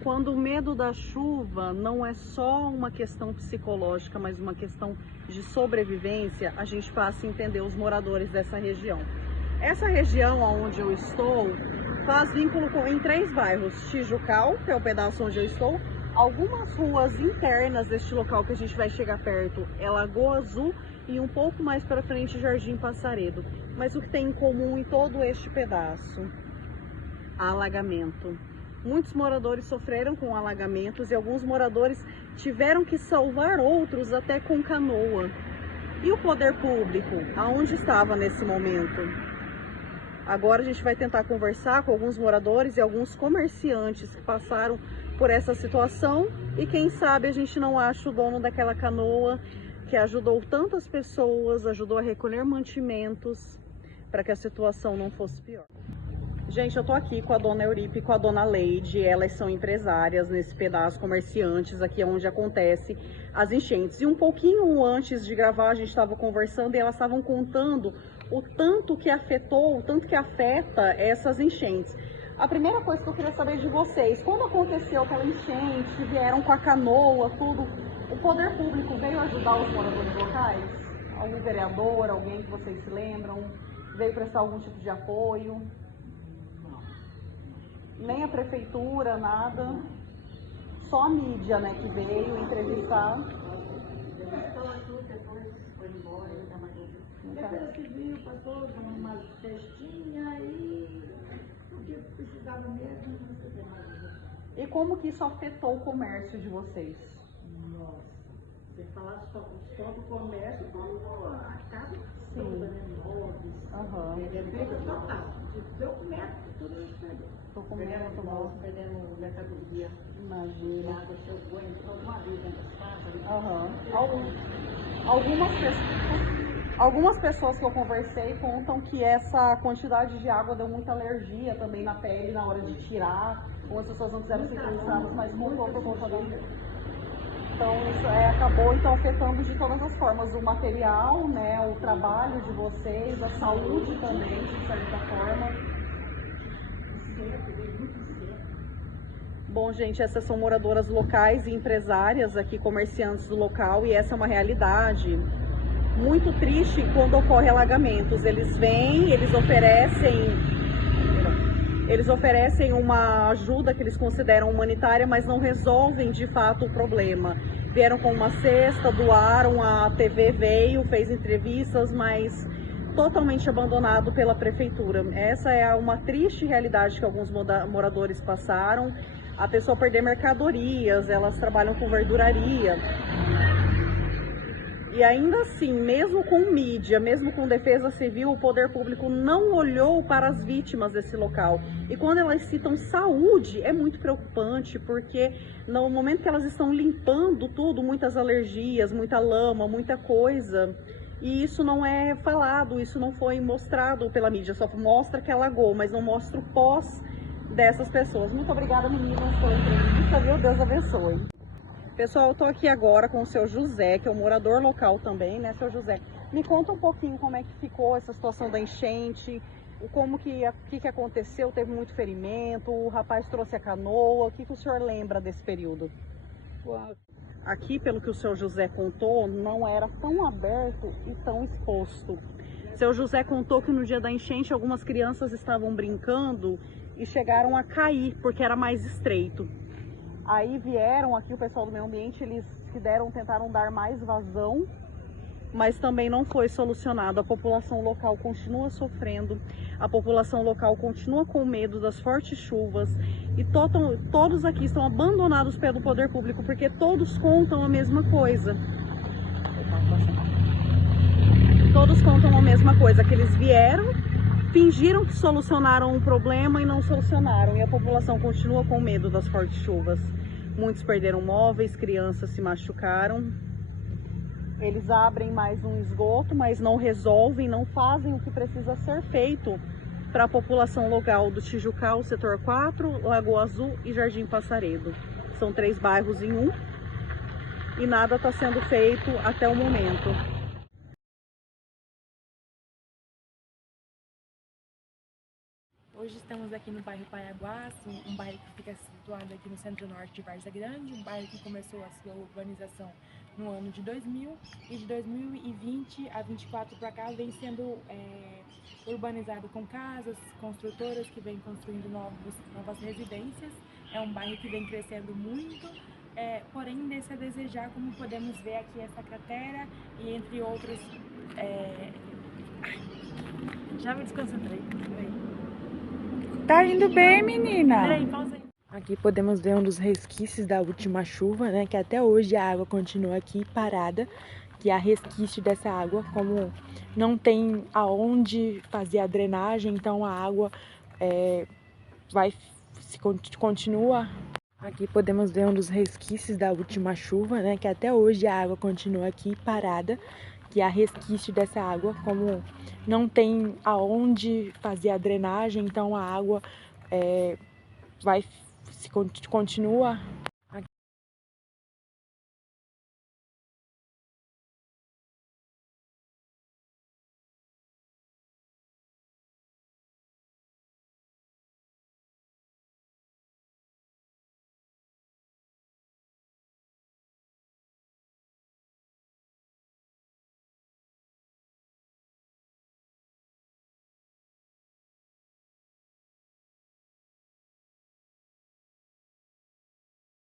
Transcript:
Quando o medo da chuva não é só uma questão psicológica, mas uma questão de sobrevivência, a gente passa a entender os moradores dessa região. Essa região onde eu estou faz vínculo em 3 bairros: Tijucal, que é o pedaço onde eu estou, algumas ruas internas deste local que a gente vai chegar perto é Lagoa Azul e um pouco mais para frente Jardim Passaredo. Mas o que tem em comum em todo este pedaço? Alagamento. Muitos moradores sofreram com alagamentos e alguns moradores tiveram que salvar outros até com canoa. E o poder público, aonde estava nesse momento? Agora a gente vai tentar conversar com alguns moradores e alguns comerciantes que passaram por essa situação e quem sabe a gente não acha o dono daquela canoa que ajudou tantas pessoas, ajudou a recolher mantimentos para que a situação não fosse pior. Gente, eu tô aqui com a dona Euripe e com a dona Leide, elas são empresárias nesse pedaço, comerciantes, aqui onde acontece as enchentes. E um pouquinho antes de gravar, a gente estava conversando e elas estavam contando o tanto que afetou, o tanto que afeta essas enchentes. A primeira coisa que eu queria saber de vocês, quando aconteceu aquela enchente, vieram com a canoa, tudo, o poder público veio ajudar os moradores locais? Algum vereador, alguém que vocês se lembram, veio prestar algum tipo de apoio? Nem a prefeitura, nada, só a mídia, né, que veio entrevistar. Defesa Civil passou uma cestinha e o que precisava mesmo. E como que isso afetou o comércio de vocês? Nossa, você falar só do comércio, como a casa toda, né? Móveis, perda total. De documento, tudo isso perdeu. Perdendo mercadoria. Imagina. Água chegou, entrou uma vez dentro das casas. Algumas pessoas que eu conversei contam que essa quantidade de água deu muita alergia também na pele na hora de tirar. Algumas pessoas não quiseram ser cansadas, mas morreu por conta disso. Então isso acabou então afetando de todas as formas o material, né, o trabalho de vocês, a saúde também, de certa forma. Bom, gente, essas são moradoras locais e empresárias aqui, comerciantes do local, e essa é uma realidade muito triste quando ocorre alagamentos. Eles vêm, eles oferecem uma ajuda que eles consideram humanitária, mas não resolvem de fato o problema. Vieram com uma cesta, doaram, a TV veio, fez entrevistas, mas totalmente abandonado pela prefeitura. Essa é uma triste realidade que alguns moradores passaram. A pessoa perder mercadorias, elas trabalham com verduraria. E ainda assim, mesmo com mídia, mesmo com defesa civil, o poder público não olhou para as vítimas desse local. E quando elas citam saúde, é muito preocupante, porque no momento que elas estão limpando tudo, muitas alergias, muita lama, muita coisa, e isso não é falado, isso não foi mostrado pela mídia, só mostra que alagou, mas não mostra o pós dessas pessoas. Muito obrigada, meninas, pela entrevista, viu? Deus abençoe. Pessoal, eu tô aqui agora com o seu José, que é um morador local também, né, seu José? Me conta um pouquinho como é que ficou essa situação da enchente, o que aconteceu, teve muito ferimento, o rapaz trouxe a canoa, o que o senhor lembra desse período? Aqui, pelo que o seu José contou, não era tão aberto e tão exposto. Seu José contou que no dia da enchente algumas crianças estavam brincando e chegaram a cair, porque era mais estreito. Aí vieram aqui o pessoal do meio ambiente, eles tentaram dar mais vazão, mas também não foi solucionado. A população local continua sofrendo, a população local continua com medo das fortes chuvas e todos aqui estão abandonados pelo poder público, porque todos contam a mesma coisa. Todos contam a mesma coisa, que eles vieram, fingiram que solucionaram um problema e não solucionaram, e a população continua com medo das fortes chuvas. Muitos perderam móveis, crianças se machucaram. Eles abrem mais um esgoto, mas não resolvem, não fazem o que precisa ser feito para a população local do Tijucal, Setor 4, Lagoa Azul e Jardim Passaredo. São 3 bairros em um e nada está sendo feito até o momento. Hoje estamos aqui no bairro Paiaguás, um bairro que fica situado aqui no centro-norte de Várzea Grande, um bairro que começou a sua urbanização no ano de 2000 e de 2020 a 24 para cá vem sendo urbanizado com casas, construtoras que vêm construindo novas residências. É um bairro que vem crescendo muito, porém deixa a desejar, como podemos ver aqui essa cratera e entre outros... Já me desconcentrei. Tá indo bem, menina? Peraí, pausa aí. Aqui podemos ver um dos resquícios da última chuva, né? Que até hoje a água continua aqui parada. Que há resquício dessa água, como não tem aonde fazer a drenagem, então a água continua. Aqui podemos ver um dos resquícios da última chuva, né? Que até hoje a água continua aqui parada. Que há resquício dessa água, como não tem aonde fazer a drenagem, então a água continua